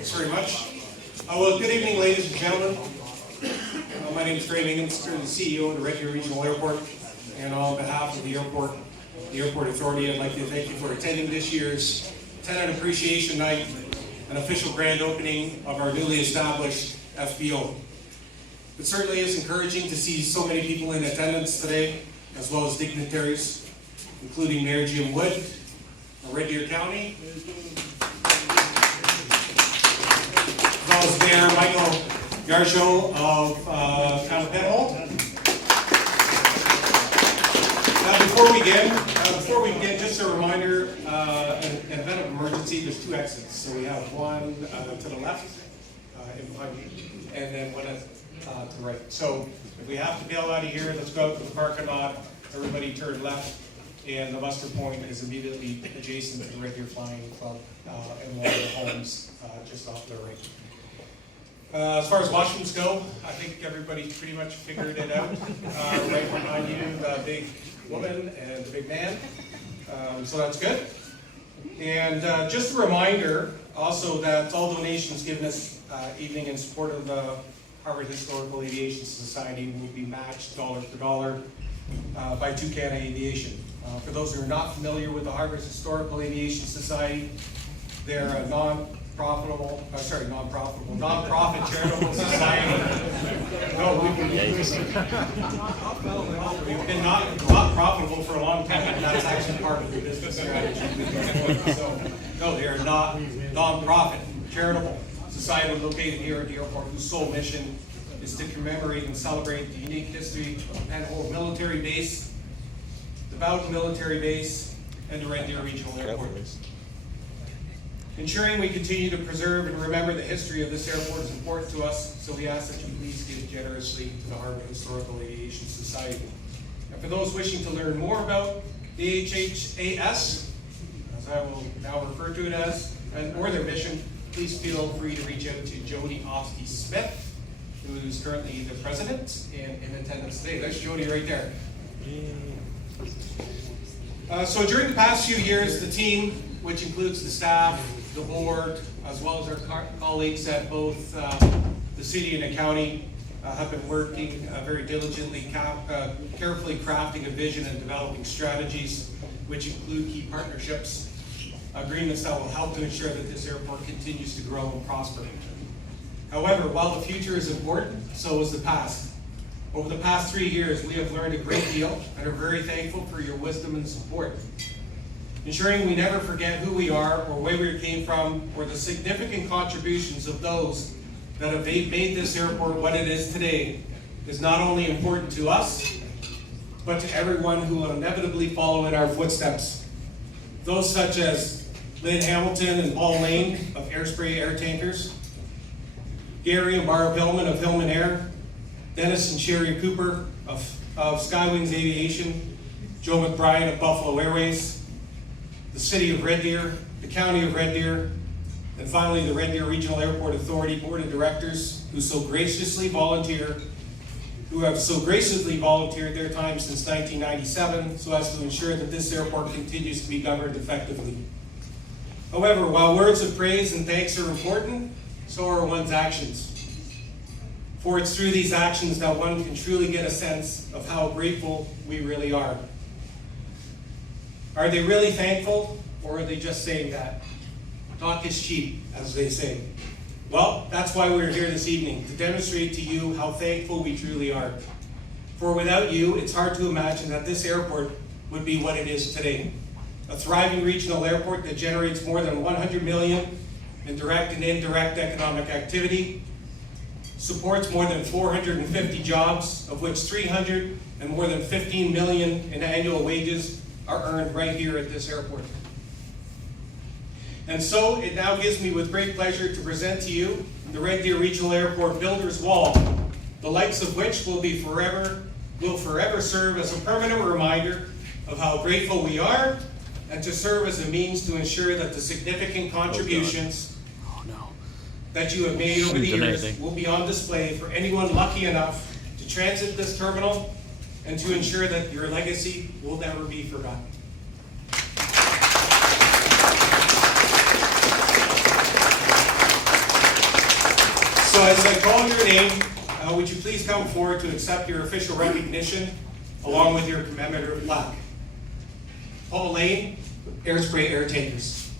Thanks very much. Well, good evening, ladies and gentlemen. My name is Greg Ingham, the CEO of the Red Deer Regional Airport, and on behalf of the Airport Authority, I'd like to thank you for attending this year's Tenant Appreciation Night, an official grand opening of our newly established FBO. It certainly is encouraging to see so many people in attendance today, as well as dignitaries, including Mayor Jim Wood of Red Deer County, as well as Mayor Michael Garsho of Town of Penhold. Before we begin, just a reminder, in event of emergency, there's two exits. So we have one to the left, in front, and then one to the right. So if we have to bail out of here, let's go out to the parking lot. Everybody turn left, and the muster point is immediately adjacent to the Red Deer Flying Club and one of the homes just off to the right. As far as washrooms go, I think everybody pretty much figured it out. Right behind you, the big woman and the big man. So that's good. And just a reminder also that all donations given this evening in support of the Harvard Historical Aviation Society will be matched dollar for dollar by Tucana Aviation. For those who are not familiar with the Harvard Historical Aviation Society, they're a non-profit charitable society. No, we've been not profitable for a long time, and that's actually part of the business strategy. So, no, they are not non-profit charitable society located here at the airport, whose sole mission is to commemorate and celebrate the unique history of the Penhold military base, the Bowden military base, and the Red Deer Regional Airport. Ensuring we continue to preserve and remember the history of this airport is important to us, so we ask that you please give generously to the Harvard Historical Aviation Society. And for those wishing to learn more about the HHAS, as I will now refer to it as, or their mission, please feel free to reach out to Jody Ofsky-Smith, who is currently the president and in attendance today. There's Jody right there. So during the past few years, the team, which includes the staff, the board, as well as our colleagues at both the city and the county, have been working very diligently, carefully crafting a vision and developing strategies, which include key partnerships, agreements that will help to ensure that this airport continues to grow and prosper. However, while the future is important, so is the past. Over the past 3 years, we have learned a great deal and are very thankful for your wisdom and support. Ensuring we never forget who we are or where we came from or the significant contributions of those that have made this airport what it is today is not only important to us, but to everyone who will inevitably follow in our footsteps. Those such as Lynn Hamilton and Paul Lane of Airspray Air Tankers, Gary and Barb Hillman of Hillman Air, Dennis and Sherry Cooper of Skywings Aviation, Joe McBride of Buffalo Airways, the City of Red Deer, the County of Red Deer, and finally the Red Deer Regional Airport Authority Board of Directors, who have so graciously volunteered their time since 1997 so as to ensure that this airport continues to be governed effectively. However, while words of praise and thanks are important, so are one's actions. For it's through these actions that one can truly get a sense of how grateful we really are. Are they really thankful, or are they just saying that? Talk is cheap, as they say. Well, that's why we're here this evening, to demonstrate to you how thankful we truly are. For without you, it's hard to imagine that this airport would be what it is today. A thriving regional airport that generates more than $100 million in direct and indirect economic activity, supports more than 450 jobs, of which 300 and more than 15 million in annual wages are earned right here at this airport. And so it now gives me with great pleasure to present to you the Red Deer Regional Airport Builders Wall, the likes of which will forever serve as a permanent reminder of how grateful we are and to serve as a means to ensure that the significant contributions that you have made over the years will be on display for anyone lucky enough to transit this terminal and to ensure that your legacy will never be forgotten. So as I call your name, would you please come forward to accept your official recognition along with your commemorative plaque? Paul Lane, Airspray Air Tankers.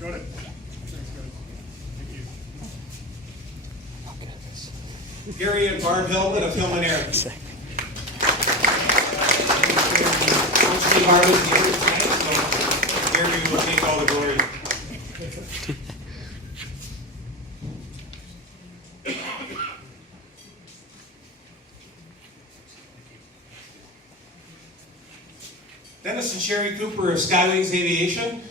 Got it. Gary and Barb Hillman of Hillman Air. Unfortunately, Barb is here tonight, so Gary will take all the glory. Dennis and Sherry Cooper of Skywings Aviation.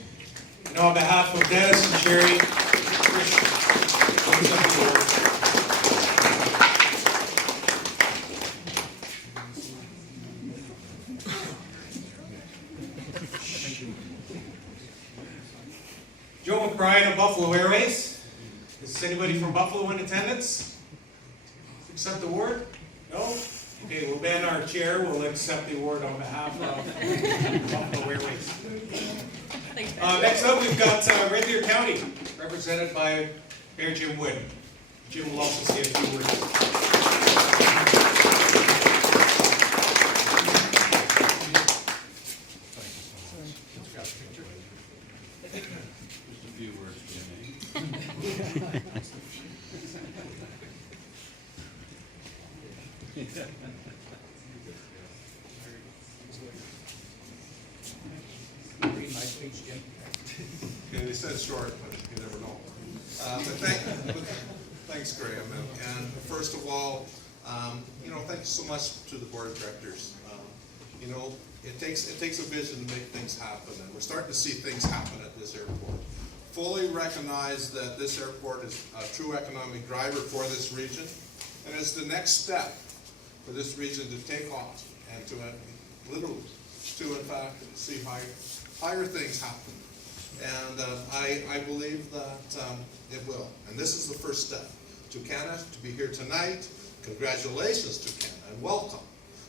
And on behalf of Dennis and Sherry, Trish, comes up the award. Joe McBride of Buffalo Airways. Is anybody from Buffalo in attendance? Accept the award? No? Okay, we'll bend our chair. We'll accept the award on behalf of Buffalo Airways. Next up, we've got Red Deer County, represented by Mayor Jim Wood. Jim will also say a few words. Just a few words, Jimmy. Read my speech, Jim. Okay, they said short, but you never know. Thanks, Graham. And first of all, thank you so much to the board of directors. It takes a vision to make things happen, and we're starting to see things happen at this airport. Fully recognize that this airport is a true economic driver for this region, and it's the next step for this region to take off and to in fact see higher things happen. And I believe that it will. And this is the first step. Tucana, to be here tonight, congratulations, Tucana, and welcome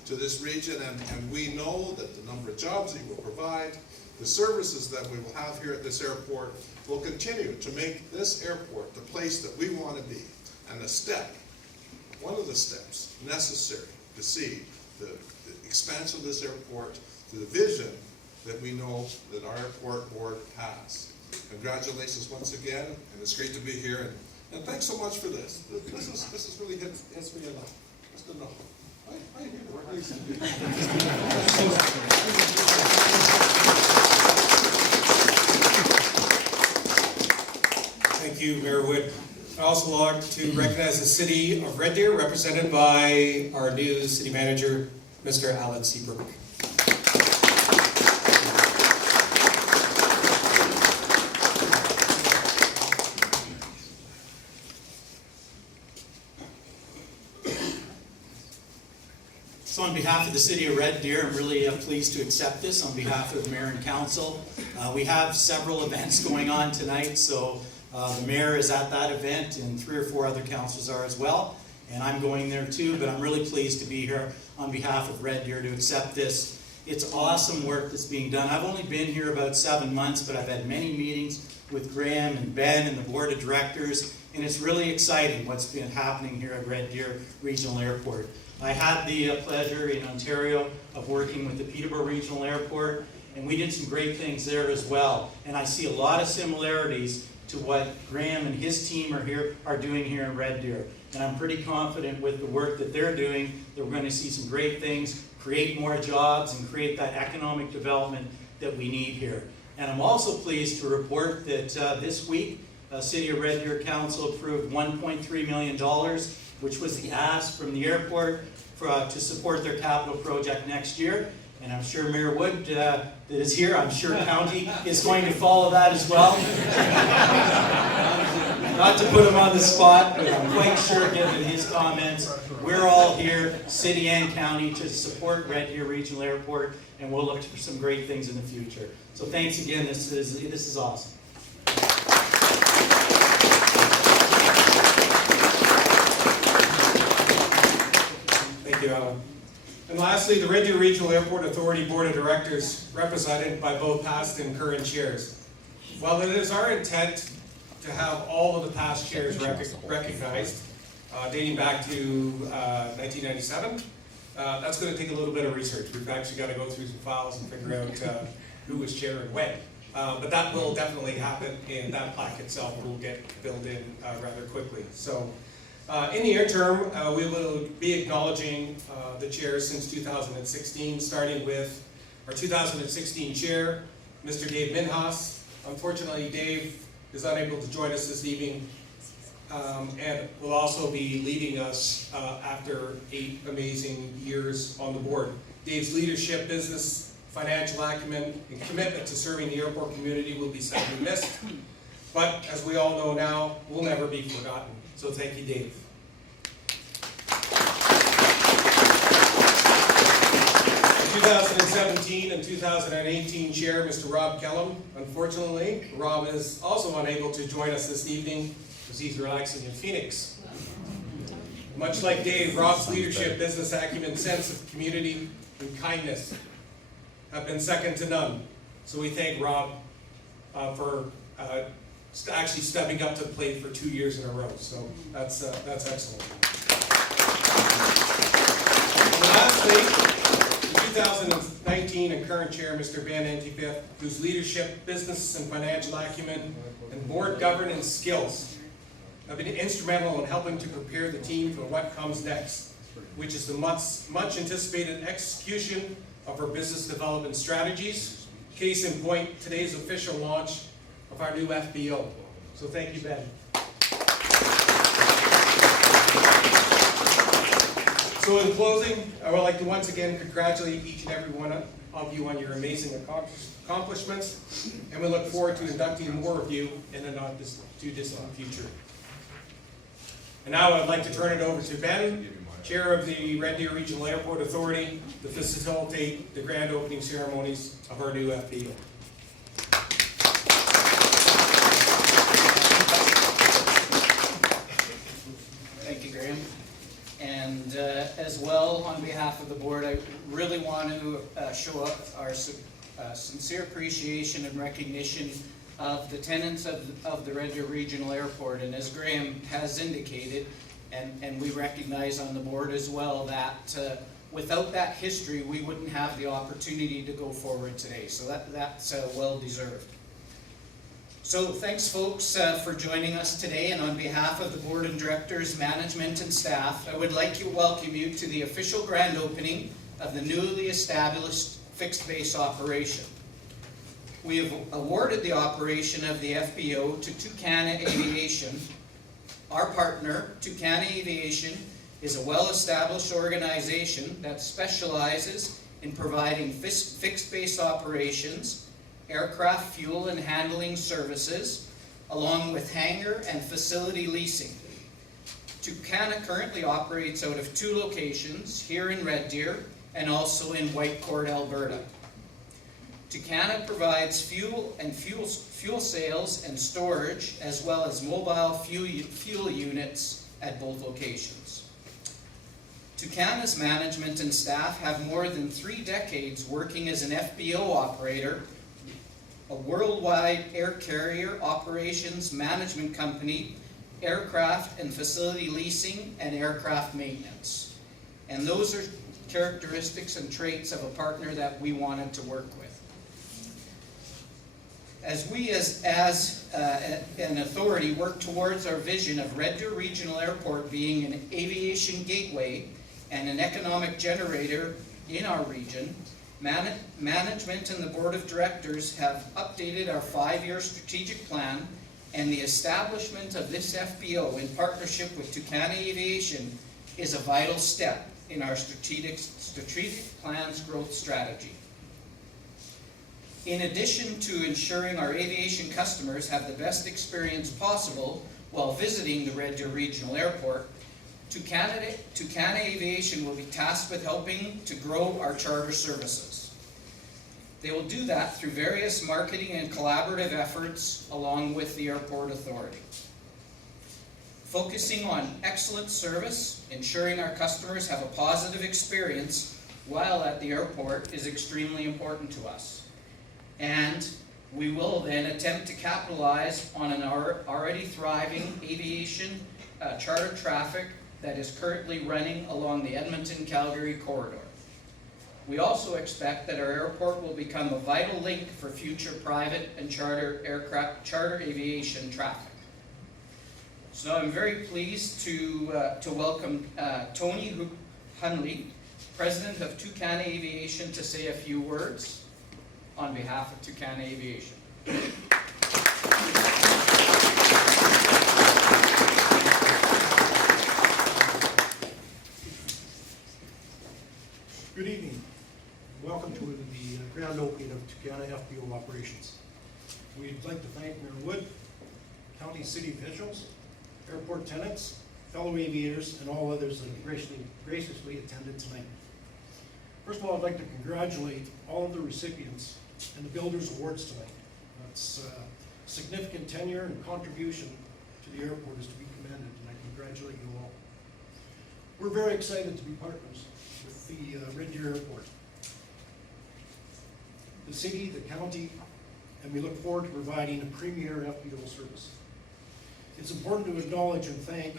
to this region. And we know that the number of jobs that you will provide, the services that we will have here at this airport will continue to make this airport the place that we want to be. And one of the steps necessary to see the expansion of this airport to the vision that we know that our airport board has. Congratulations once again, and it's great to be here. And thanks so much for this. This is really hits me a lot. Just to know. I hear the word. Thank you, Mayor Wood. I also like to recognize the City of Red Deer, represented by our new City Manager, Mr. Alan Seabrook. So on behalf of the City of Red Deer, I'm really pleased to accept this on behalf of the Mayor and Council. We have several events going on tonight, so the Mayor is at that event and 3 or 4 other councilors are as well. And I'm going there too, but I'm really pleased to be here on behalf of Red Deer to accept this. It's awesome work that's being done. I've only been here about 7 months, but I've had many meetings with Graham and Ben and the Board of Directors, and it's really exciting what's been happening here at Red Deer Regional Airport. I had the pleasure in Ontario of working with the Peterborough Regional Airport, and we did some great things there as well. And I see a lot of similarities to what Graham and his team are doing here in Red Deer. And I'm pretty confident with the work that they're doing that we're going to see some great things, create more jobs, and create that economic development that we need here. And I'm also pleased to report that this week, City of Red Deer Council approved $1.3 million, which was the ask from the airport to support their capital project next year. And I'm sure Mayor Wood that is here, I'm sure County is going to follow that as well. Not to put him on the spot, but I'm quite sure, given his comments, we're all here, City and County, to support Red Deer Regional Airport, and we'll look for some great things in the future. So thanks again, this is awesome. you, Alan. And lastly, the Red Deer Regional Airport Authority Board of Directors, represented by both past and current chairs. While it is our intent to have all of the past chairs recognized, dating back to 1997, that's going to take a little bit of research. We've actually got to go through some files and figure out who was chair and when. But that will definitely happen, and that plaque itself will get filled in rather quickly. So in the interim, we will be acknowledging the chairs since 2016, starting with our 2016 chair, Mr. Dave Minhas. Unfortunately, Dave is unable to join us this evening, and will also be leaving us after 8 amazing years on the board. Dave's leadership, business, financial acumen, and commitment to serving the airport community will be sadly missed, but as we all know now, will never be forgotten. So thank you, Dave. The 2017 and 2018 chair, Mr. Rob Kellum. Unfortunately, Rob is also unable to join us this evening because he's relaxing in Phoenix. Much like Dave, Rob's leadership, business acumen, sense of community, and kindness have been second to none. So we thank Rob for actually stepping up to the plate for 2 years in a row. So that's excellent. And lastly, the 2019 and current chair, Mr. Ben Antifith, whose leadership, business and financial acumen, and board governance skills have been instrumental in helping to prepare the team for what comes next, which is the much anticipated execution of our business development strategies. Case in point, today's official launch of our new FBO. So thank you, Ben. So in closing, I would like to once again congratulate each and every one of you on your amazing accomplishments, and we look forward to inducting more of you in the not too distant future. And now I'd like to turn it over to Ben, Chair of the Red Deer Regional Airport Authority, to facilitate the grand opening ceremonies of our new FBO. Thank you, Graham. And as well, on behalf of the board, I really want to show up our sincere appreciation and recognition of the tenants of the Red Deer Regional Airport. And as Graham has indicated, and we recognize on the board as well, that without that history, we wouldn't have the opportunity to go forward today. So that's well deserved. So thanks, folks, for joining us today. And on behalf of the board of directors, management, and staff, I would like to welcome you to the official grand opening of the newly established fixed base operation. We have awarded the operation of the FBO to Tucana Aviation. Our partner, Tucana Aviation, is a well-established organization that specializes in providing fixed base operations, aircraft fuel and handling services, along with hangar and facility leasing. Tucana currently operates out of 2 locations, here in Red Deer and also in Whitecourt, Alberta. Tucana provides fuel sales and storage, as well as mobile fuel units at both locations. Tucana's management and staff have more than 3 decades working as an FBO operator, a worldwide air carrier operations management company, aircraft and facility leasing, and aircraft maintenance. And those are characteristics and traits of a partner that we wanted to work with. As we as an authority work towards our vision of Red Deer Regional Airport being an aviation gateway and an economic generator in our region, management and the board of directors have updated our 5-year strategic plan, and the establishment of this FBO in partnership with Tucana Aviation is a vital step in our strategic plan's growth strategy. In addition to ensuring our aviation customers have the best experience possible while visiting the Red Deer Regional Airport, Tucana Aviation will be tasked with helping to grow our charter services. They will do that through various marketing and collaborative efforts along with the Airport Authority. Focusing on excellent service, ensuring our customers have a positive experience while at the airport is extremely important to us. And we will then attempt to capitalize on an already thriving aviation charter traffic that is currently running along the Edmonton-Calgary corridor. We also expect that our airport will become a vital link for future private and charter aviation traffic. So now I'm very pleased to welcome Tony Hunley, President of Tucana Aviation, to say a few words on behalf of Tucana Aviation. Good evening. Welcome to the grand opening of Tucana FBO operations. We'd like to thank Mayor Wood, county city officials, airport tenants, fellow aviators, and all others that have graciously attended tonight. First of all, I'd like to congratulate all of the recipients and the Builders Awards tonight. That's significant tenure and contribution to the airport is to be commended, and I congratulate you all. We're very excited to be partners with the Red Deer Airport, the city, the county, and we look forward to providing a premier FBO service. It's important to acknowledge and thank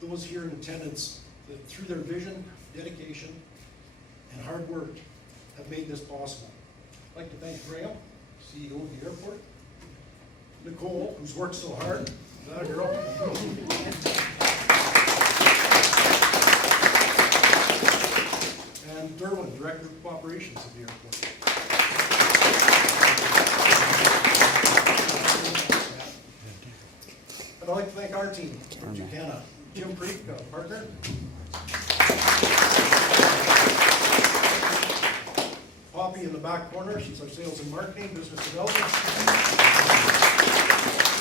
those here in attendance that through their vision, dedication, and hard work have made this possible. I'd like to thank Graham, CEO of the airport, Nicole, who's worked so hard, that girl, and Derwin, Director of Operations of the airport. And I'd like to thank our team from Tucana, Jim Creek, partner. Poppy in the back corner, she's our sales and marketing, business development.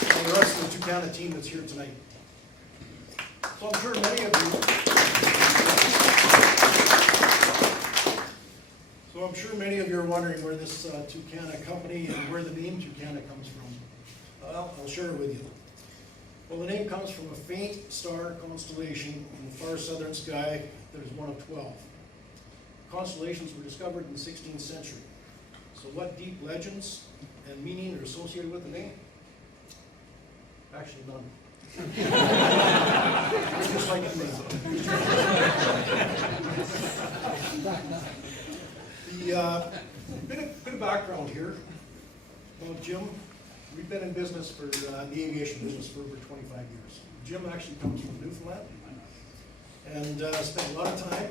And the rest of the Tucana team that's here tonight. So I'm sure many of you are wondering where this Tucana company and where the name Tucana comes from. Well, I'll share it with you. Well, the name comes from a faint star constellation in the far southern sky that is one of 12. Constellations were discovered in the 16th century. So what deep legends and meaning are associated with the name? Actually, none. Just like the name. Bit of background here about Jim. We've been in business for the aviation business for over 25 years. Jim actually comes from Newfoundland and spent a lot of time.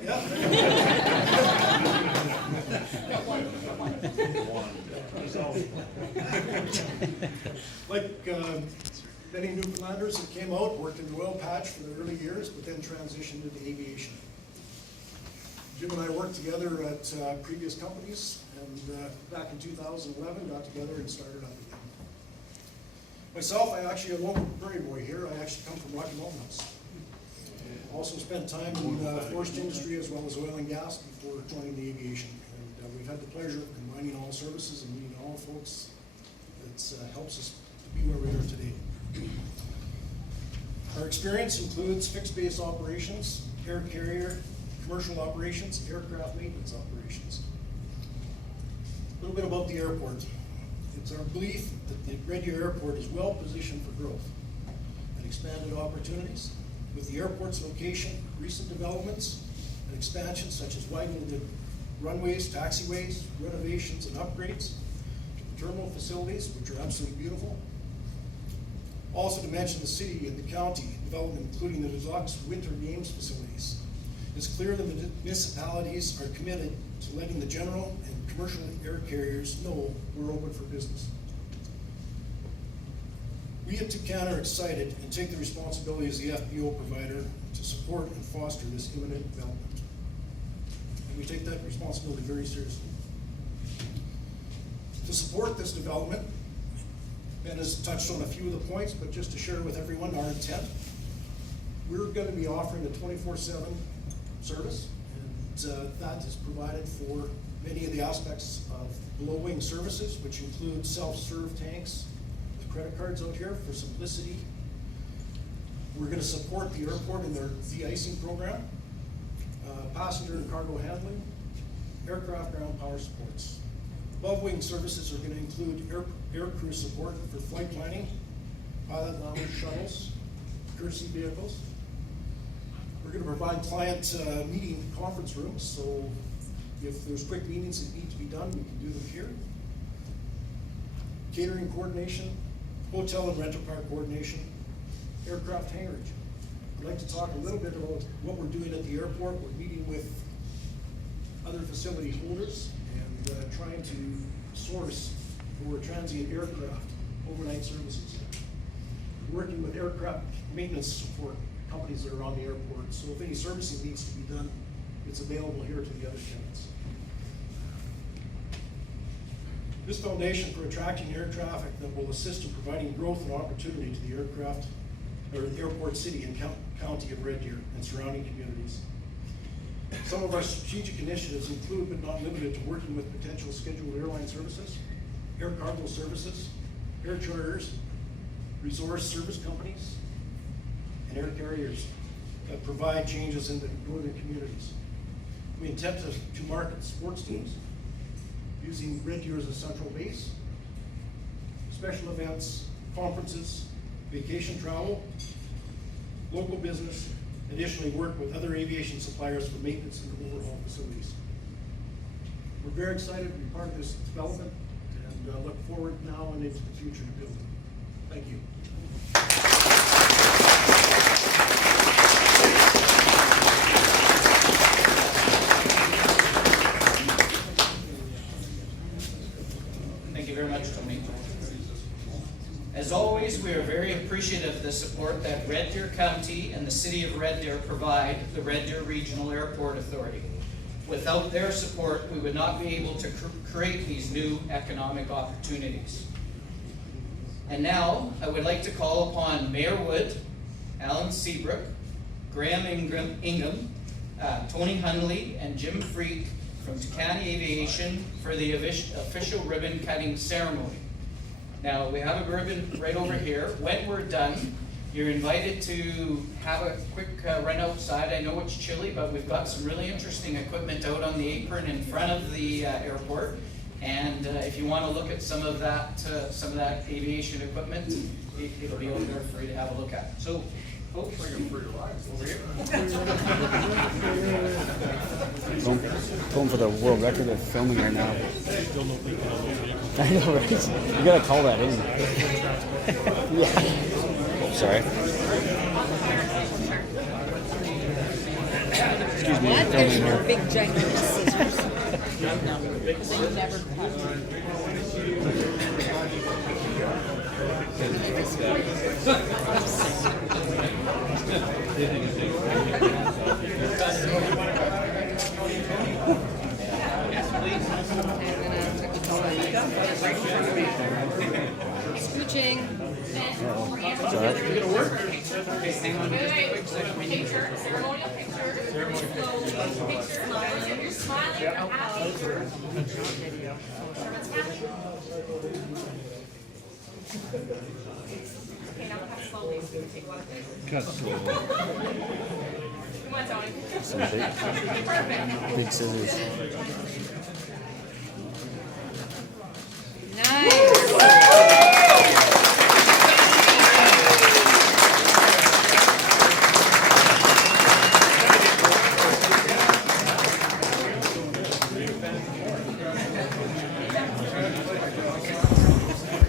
Like many Newfoundlanders that came out, worked in the oil patch for the early years, but then transitioned into aviation. Jim and I worked together at previous companies, and back in 2011 got together and started up again. Myself, I'm actually a local prairie boy here. I actually come from Rocky Mountains. Also spent time in the forest industry as well as oil and gas before joining the aviation. And we've had the pleasure of combining all services and meeting all folks that helps us to be where we are today. Our experience includes fixed base operations, air carrier, commercial operations, aircraft maintenance operations. A little bit about the airport. It's our belief that the Red Deer Airport is well positioned for growth and expanded opportunities. With the airport's location, recent developments, and expansions such as widening the runways, taxiways, renovations, and upgrades to the terminal facilities, which are absolutely beautiful. Also to mention the city and the county development, including the Deluxe Winter Games facilities. It's clear that the municipalities are committed to letting the general and commercial air carriers know we're open for business. We at Tucana are excited and take the responsibility as the FBO provider to support and foster this imminent development. And we take that responsibility very seriously. To support this development, Ben has touched on a few of the points, but just to share with everyone our intent, we're going to be offering a 24/7 service, and that is provided for many of the aspects of below-wing services, which include self-serve tanks with credit cards out here for simplicity. We're gonna support the airport in their de-icing program, passenger and cargo handling, aircraft ground power supports. Above wing services are gonna include air crew support for flight planning, pilot lounge shuttles, courtesy vehicles. We're gonna provide client meeting conference rooms, so if there's quick meetings that need to be done, we can do them here. Catering coordination, hotel and rental car coordination, aircraft hangarage. I'd like to talk a little bit about what we're doing at the airport. We're meeting with other facility holders and trying to source for transient aircraft overnight services. Working with aircraft maintenance support companies that are on the airport, so if any servicing needs to be done, it's available here to the other tenants. This foundation for attracting air traffic that will assist in providing growth and opportunity to the aircraft, or airport city and county of Red Deer and surrounding communities. Some of our strategic initiatives include, but not limited to, working with potential scheduled airline services, air cargo services, air charters, resource service companies, and air carriers that provide changes in the northern communities. We intend to market sports teams using Red Deer as a central base, special events, conferences, vacation travel, local business, additionally work with other aviation suppliers for maintenance and overhaul facilities. We're very excited to be part of this development and look forward now and into the future to build it. Thank you. Thank you very much, Tony. As always, we are very appreciative of the support that Red Deer County and the City of Red Deer provide the Red Deer Regional Airport Authority. Without their support, we would not be able to create these new economic opportunities. And now, I would like to call upon Mayor Wood, Alan Seabrook, Graham Ingham, Tony Hunley, and Jim Freak from Tucana Aviation for the official ribbon cutting ceremony. Now, we have a ribbon right over here. When we're done, you're invited to have a quick run outside. I know it's chilly, but we've got some really interesting equipment out on the apron in front of the airport. And if you want to look at some of that aviation equipment, it'll be over there for you to have a look at. So, folks, over here. Going for the world record of filming right now. I know, right? You gotta call that in. Yeah. Oh, sorry. Excuse me. What? I'm There's filming no here. big giant scissors. No, so you never Scooching. It's all right. Hang on just a quick second. Picture, ceremonial picture. Picture, you're smiling, you're happy. Everyone's happy. Okay, now cut slowly. Take one. Cut slowly. Come on, Tony. Some big Perfect. scissors.